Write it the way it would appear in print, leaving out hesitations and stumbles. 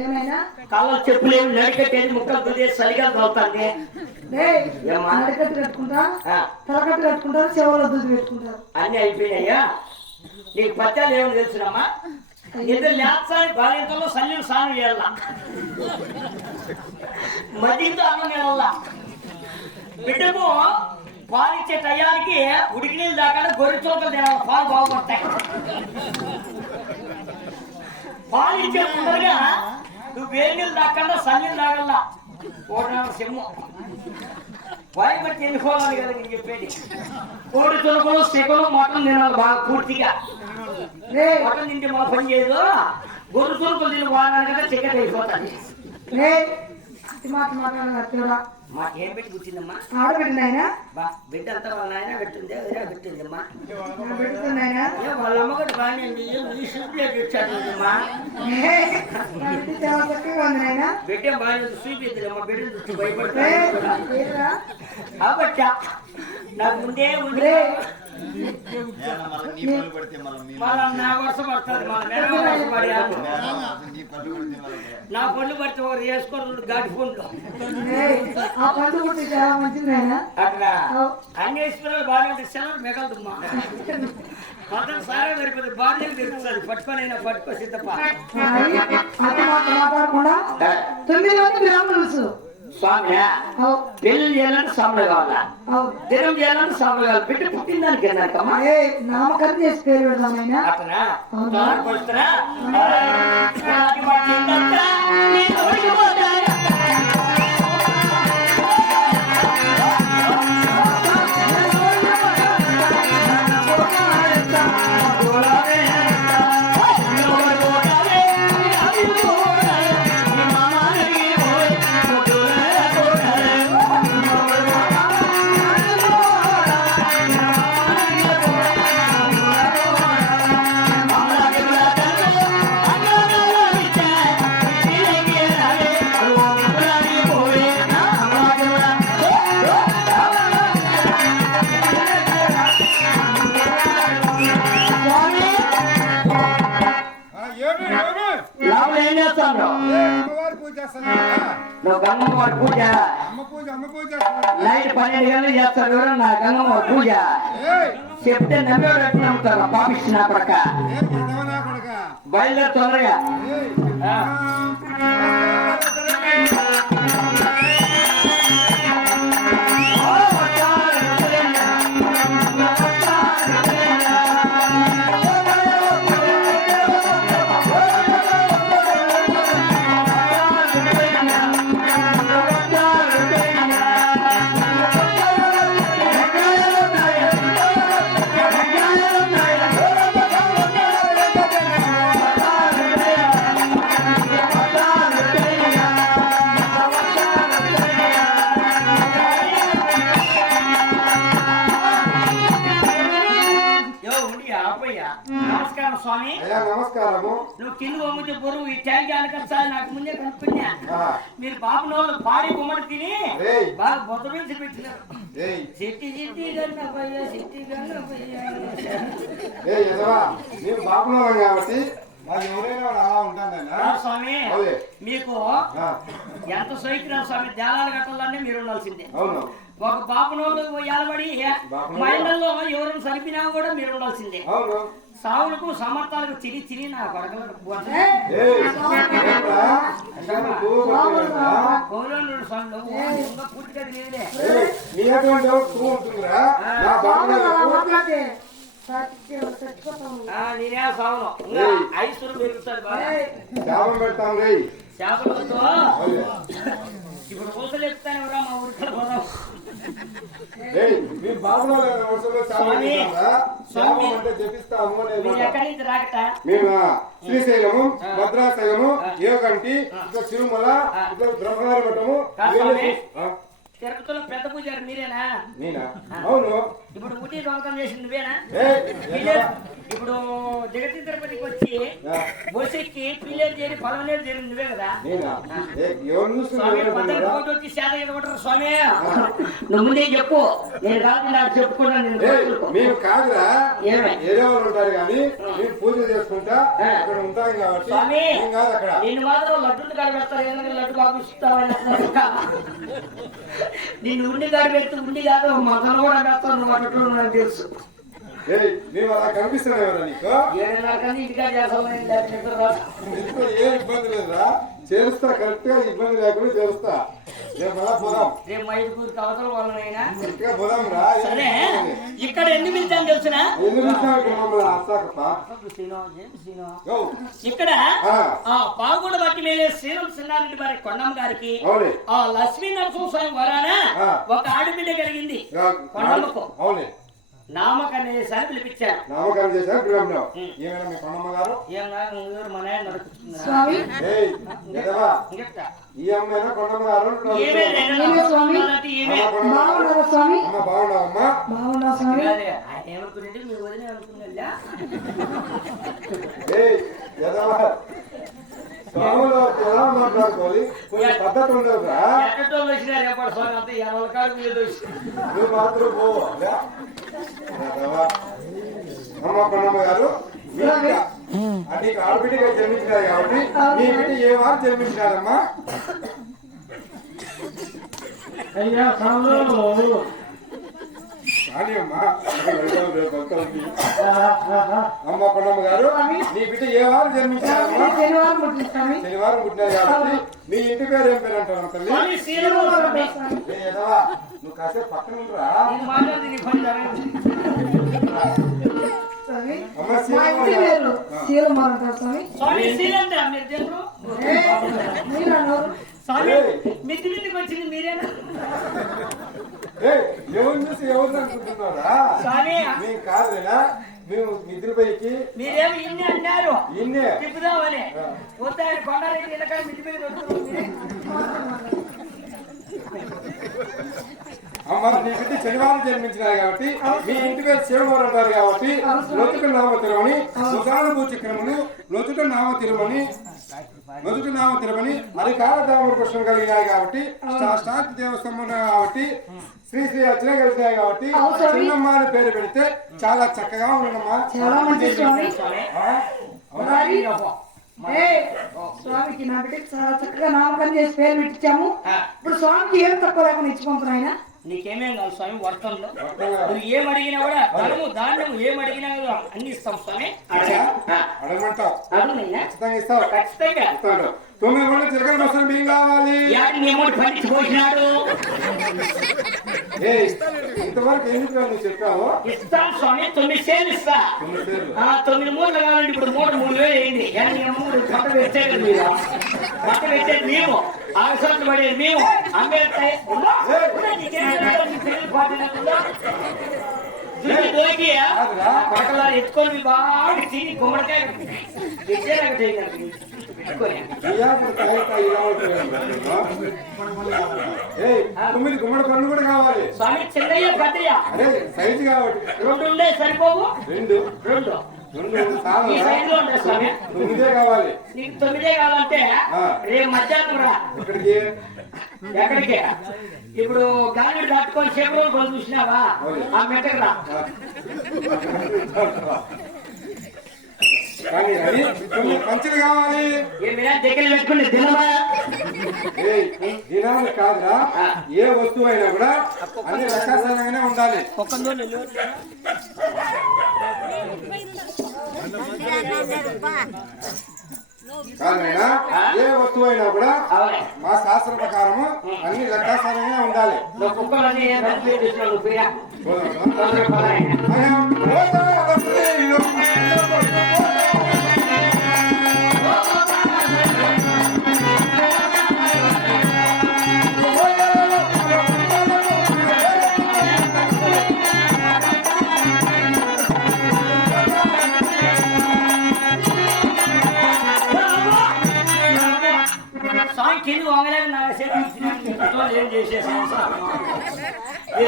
ఏమైనా కళ్ళ చెప్పులేమి నడికట్టేది ముక్కలు తుదేసి సరిగా తోలుతాండి. నడికట్టు కట్టుకుంటా, తలకట్టు కట్టుకుంటారు, చెవులో దుద్దు పెట్టుకుంటారు. అన్ని అయిపోయినాయ్యా. నీకు పత్యాలు ఏమో తెలుసునమ్మా. ఇద్దరు లేచాలి బాలింతలో సల్లిని స్నానం చేయాల, మధ్యతో అన్నం తినాల. బిడ్డకు పాలిచ్చే టయానికి ఉడికి నీళ్ళు దాకా గొర్రె చోకలు తినాలి, పాలు బాగుపడతాయి. పాలు ఇచ్చే ముందరగా నువ్వు వేడి నీళ్ళు దాకా సల్లిని తాగల్లా. కోట సిమ్ము వాయి బట్టి ఎన్నుకోవాలి కదా నేను చెప్పేది. కోడి చులకలు సెకలు మటన్ తినాలి బాగా పూర్తిగా. మటన్ తింటే మా పని చేయదు. గొర్రె చులకలు తిని వాడాలి కదా చికెన్ అయిపోతుంది. మాకేం పెట్టి కూర్చుందమ్మా? ఆడబెట్టినాయన బిడ్డ అంతా వాళ్ళ నాయన పెట్టింది, వేరే పెట్టిందమ్మా. పెడుతున్నాయన వాళ్ళ అమ్మగడ్డ బాగానే ఇచ్చాడమ్మా. బిడ్డ బాగా చూపిద్దమ్మా. బిడ్డ చూసి భయపడుతుంది కాబట్టి నాకు ముందే ఉండే నా వర్షం పడుతుంది. నా పళ్ళు పడితే ఒకరు వేసుకోరు ఘాటి ఫోన్లో. అక్కడ అన్నేశ్వరాలు బాగా ఉంటే సెలవు మిగలదమ్మా. మొత్తం సారే సరిపోతుంది. బాధ్యత తెలుస్తుంది. పట్టుకొనైనా పట్టుకో సిద్ధప్ప. స్వామి పెళ్లి చేయాలంటే సాంబలు కావాలా, దినం చేయాలంటే సాంబలు కావాలి. బిడ్డ పుట్టిన దానికి ఏంటమ్మా? నామకరణ చేసి పేరు పెడదామైనా అతనా నువ్వు గంగమ్మవారి పూజ నైట్ 12 గంటలు చేస్తాడు. నా గంగమ్మవారి పూజ చెప్తే నమ్మేవాడు ఎట్లా నమ్ముతారు? పాపిస్తున్నా కొడక బయలుదేరి తొందరగా. నమస్కారం స్వామి. నమస్కారము. నువ్వు కింద బొమ్మితే బరువు ఈ ట్యాంక్ అనకొచ్చాయి. నాకు ముందే కనుక్కున్నా మీరు బాబు నోళ్ళు పాడి గుమ్మడి తిని బాగా బొద్ద పెంచి పెట్టినారు. సిట్టి సిట్టి గన్నపయ్య సిట్టి గన్నపయ్య. నేను బాబునోళ్ళం కాబట్టి స్వామి మీకు ఎంత సౌకర్యం స్వామి. దేవాల గట్టల్లోనే మీరు ఉండాల్సిందే. ఒక బాపునోళ్ళు ఎలబడి మహిళల్లో ఎవరైనా చనిపినా కూడా మీరు ఉండాల్సిందే. సావులకు సమర్థాలకు తిరిగి నా కొడకలకు పూర్తిగా లేదే. నేనే సావును ఐశ్వర్యం పెరుగుతుంది బాగా. చేపలతో ఇప్పుడు కూతురు ఎత్తాను ఎవరా మా ఊరికి పోదాం. ఎక్కడి నుంచి రాకట? శ్రీశైలము, భద్రాశైలము, ఏకంటి, తిరుమల, బ్రహ్మగారి మఠము. తిరుపతిలో పెద్ద పూజారి మీరేనా? నేనా? అవును. ఇప్పుడు ఊటీ దొంగతనం చేసింది నువ్వేనా? ఏయ్, ఇప్పుడు జగతి తిరుపతికి వచ్చి బొసెక్కి పిల్లలు చేరి పొలంనేరు చేరి నువ్వే కదా? నేనా? ఎవరు స్వామి పక్కన ఫోటో వచ్చి సేద ఎదగొట్టరు స్వామి. నువ్వు ముందే చెప్పు, నేను కాదు నాకు చెప్పుకున్నాను. మేము కాదురా, ఏమే? వేరే వాళ్ళు ఉంటారు కానీ మేము పూజ చేసుకుంటా అక్కడ ఉంటాం కాబట్టి స్వామి మేము కాదు అక్కడ. నేను మాత్రం లడ్డులు కాడ పెడతారు, ఎందుకంటే లడ్డు బాబు ఇస్తావని నేను ఉండి కాడ పెడితే ఉండి కాదు మతను కూడా పెడతాను. నువ్వు అన్నట్లు నాకు తెలుసు. ఏయ్, మేము అలా కనిపిస్తున్నాం ఎవరా నీకు? 7:30 కన్నా ఇంటికా చేస్తామని ఇంట్లో ఏ ఇబ్బంది లేదురా, చేరుస్తా కరెక్ట్ గా, ఇబ్బంది లేకుండా చేరుస్తా. రేపు అలా పోదాం, రేపు మా ఇంటికి అవతల వాళ్ళనైనా కరెక్ట్ గా పోదాం రా. సరే. ఇక్కడ ఎందుకు పిలిచాను తెలుసునా? ఎందుకు ఇచ్చినావు ఇక్కడ మమ్మల్ని అర్థాకప్ప? ఇక్కడ ఆ పాల్గొండ బట్టి మేలే శ్రీరం సిన్నారెడ్డి వారి కొండమ్మ గారికి ఆ లక్ష్మీ నరసింహస్వామి వరాన ఒక ఆడబిడ్డ కలిగింది. కొండమ్మకు అవునే నామకరణం చేశారు, పిలిపించారు. నామకరణం చేశారు, పిలవడం. ఏమైనా మీ కొండమ్మ గారు? ఏం కాదు, మా నాయన నడుపుతున్నారు. స్వామి ఏయ్, ఎదవా, ఈ అమ్మాయినా కొండమ్మ గారు? బాగున్నారా స్వామి? అమ్మ బాగున్నావమ్మా? బాగున్నా స్వామి. ఆయన ఏమనుకుంటే మీరు వదిలే అనుకున్నా. ఏయ్, ఎదవా, స్వాములు ఎలా మాట్లాడుకోవాలి, కొంచెం పద్ధతి ఉండదురా. నువ్వు మాత్రం పోవు. అమ్మ కొండమ్మ గారు, నీకు ఆడబిడ్డగా జన్మించినారు కాబట్టి మీ బిడ్డ ఏ వారు జన్మించినారమ్మా? అయ్యా కానీ అమ్మా, అమ్మ కొండమ్మ గారు, నీ బిడ్డ ఏ వారు జన్మించినారమ్మా? శనివారం పుట్టినారు కాబట్టి మీ ఇంటి పేరు ఏం పేరు అంటారు తల్లి? నువ్వు కాసేపు పక్కన ఉండరా? మిద్ది మీదకి వచ్చింది మీరేనా? ఎవరు చూసి ఎవరు అనుకుంటున్నారా? మేము కాదులేనా, మేము మిద్దుల పైకి మీరేమో ఇన్ని అన్నారు ఇన్నే తిప్పుదామని. వద్దా కొండారెడ్డి ఇళ్ళకాడ మిద్ది మీద అమ్మ, నీ బిడ్డ శనివారం జన్మించినారు కాబట్టి మీ ఇంటి పేరు శివవారు అంటారు కాబట్టి నొతుట నామ తిరుమని సుఖానుభూ చక్రములు నొతుట నామ తిరుమని అరికాల దామర పుష్పం కలిగినాయి కాబట్టి స్టార్ట్ దేవస్తంభం కాబట్టి శ్రీ శ్రీ అర్చన కలిసినాయి కాబట్టి చిన్నమ్మ అని పేరు పెడితే చాలా చక్కగా ఉండమ్మా. చాలా మంచి స్వామి. స్వామికి నా బిడ్డకి చాలా చక్కగా నామకరణం చేసి పేరు పెట్టించాము. ఇప్పుడు స్వామికి ఏం తక్కువ లేకుండా ఇచ్చి పంపునాయన. నీకేమేం కాదు స్వామి, వర్తంలో నువ్వు ఏం అడిగినా కూడా ధనము ధాన్యము ఏం అడిగినా కూడా అన్ని ఇస్తాం స్వామి. అడగమంటావు? ఖచ్చితంగా ఇస్తావు. ఖచ్చితంగా ఇస్తాడు. 9 గంటల చిలకల మసలు బియ్యం కావాలి. పండించిపోయినాడు. ఇంతవరకు ఎందుకు నువ్వు చెప్పావు? ఇస్తాం స్వామి, 9 సేలు ఇస్తా. 9 మూటలు కావాలండి. ఇప్పుడు 3,000 అయింది. పంట పెట్టేది మీరు, పంట పెట్టేది మేము, ఆశలు పడేది మేము. అంబేద్కర్ ఎత్తుకొని బాగా తిని గుమ్మడికాయ గుమ్మడి పళ్ళు కూడా కావాలి స్వామి. చిన్నయ్య పెద్దయ్య అదే సైజు కాబట్టి 2 ఉండే సరిపోవు. 2 9 కావాలి. నీకు 9 కావాలంటే రేపు మధ్యాహ్నం రా. ఎక్కడికి? ఇప్పుడు గాలి దాటుకొని చేపలు కొని చూసినావా? ఆ మెట్టకు రా. మంచిది కావాలి. ఏమైనా దగ్గర పెట్టుకుని దినమా? దినాలు కాదురా, ఏ వస్తువు అయినా కూడా అన్ని రకాసాలంగానే ఉండాలి. కాదైనా ఏ వస్తువు అయినా కూడా మా శాస్త్ర ప్రకారము అన్ని లెక్కాసారంగా ఉండాలి. కింది వంగలేదు నా చేతి ఏం చేసే సంసారం. ఈ